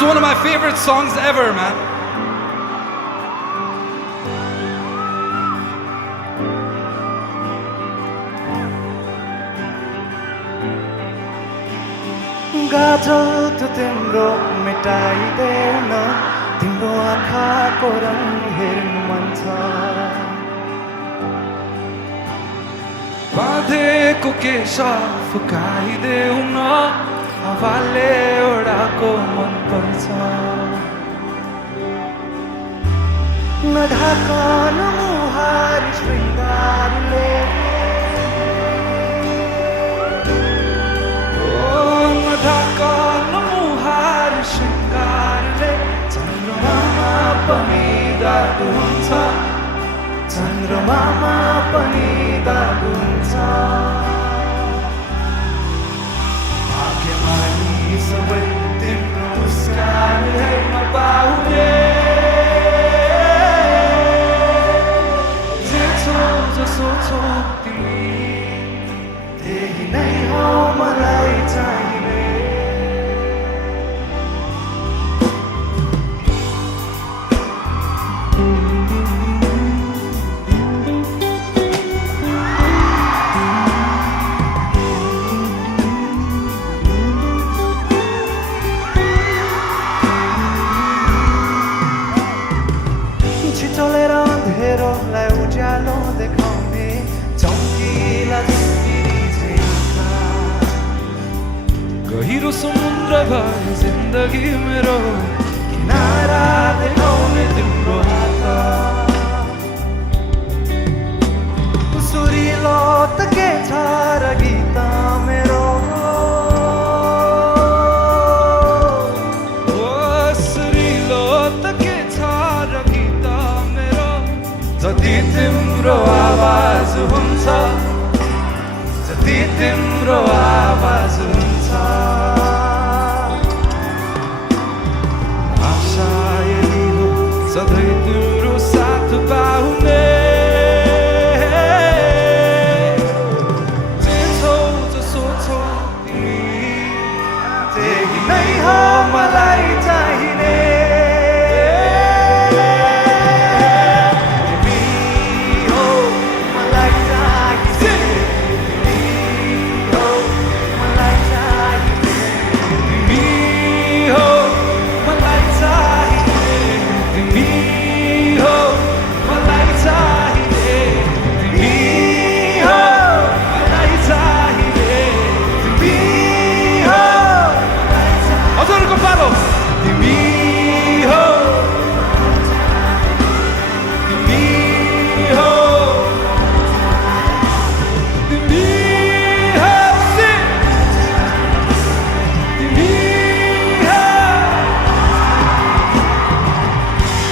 is one of my favorite songs ever, man. गाजल त्यो तिम्रो मेटाइदेन तिम्रो आँखाको रङ हेर्नु मन छ बाँधेको केश फुकाइदेऊ न हावाले ओडाको मन पर्छ नढाकन मुहार शृङ्गारले नढाकन मुहार शृङ्गारले चन्द्रमामा पनि दागु हुन्छ चन्द्रमामा पनि दागु हुन्छ भाग्यमा यी सबै तिम्रो मुस्कान हेर्न पाउने जे छौ जसो छौ तिमी त्यही नै हो मलाई चाहिने छिटोलेर अँधेरोलाई उज्यालो देखाउने चम्किला गहिरो समुद्र भयो जिन्दगी मेरो किनारा देखाउने तिम्रो हात सुरिलो त के छ र गीत मेरो सुरिलो त के छ र गीत मेरो जति तिम्रो आवाज हुन्छ जति तिम्रो आवाज हुन्छ आशा यही हो सधैँ तिम्रो साथ पाउने जे छौ जसो छौ तिमी त्यही नै हो मलाई चाहिने तिमी हो मलाई चाहिने तिमी हो मलाई चाहिने तिमी हो मलाई चाहिने तिमी हो मलाई चाहिने तिमी हो मलाई चाहिने तिमी हो हजुरको पालो तिमी हो तिमी हो तिमी हो तिमी हो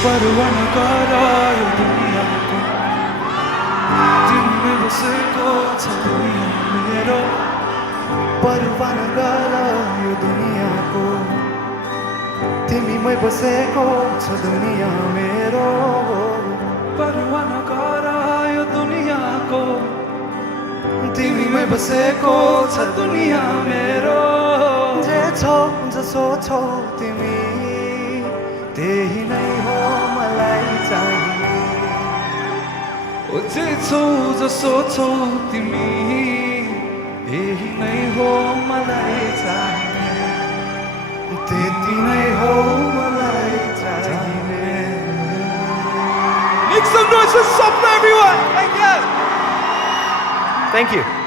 परवाह नगर यो दुनियाँको तिमी बसेको छ दुनियाँ मेरो परवाह नगर यो दुनियाँको तिमीमै बसेको छ दुनियाँ मेरो परवाह नगर यो दुनियाँको तिमीमै बसेको छ दुनियाँ मेरो जे छौ जसो छौ तिमी त्यही नै हो मलाई चाहिने ओ जे छौ जसो छौ तिमी यही नै हो मलाई चाहिने त्यति नै हो मलाई चाहिने Make some noise for Sopra, everyone! Thank you! Thank you.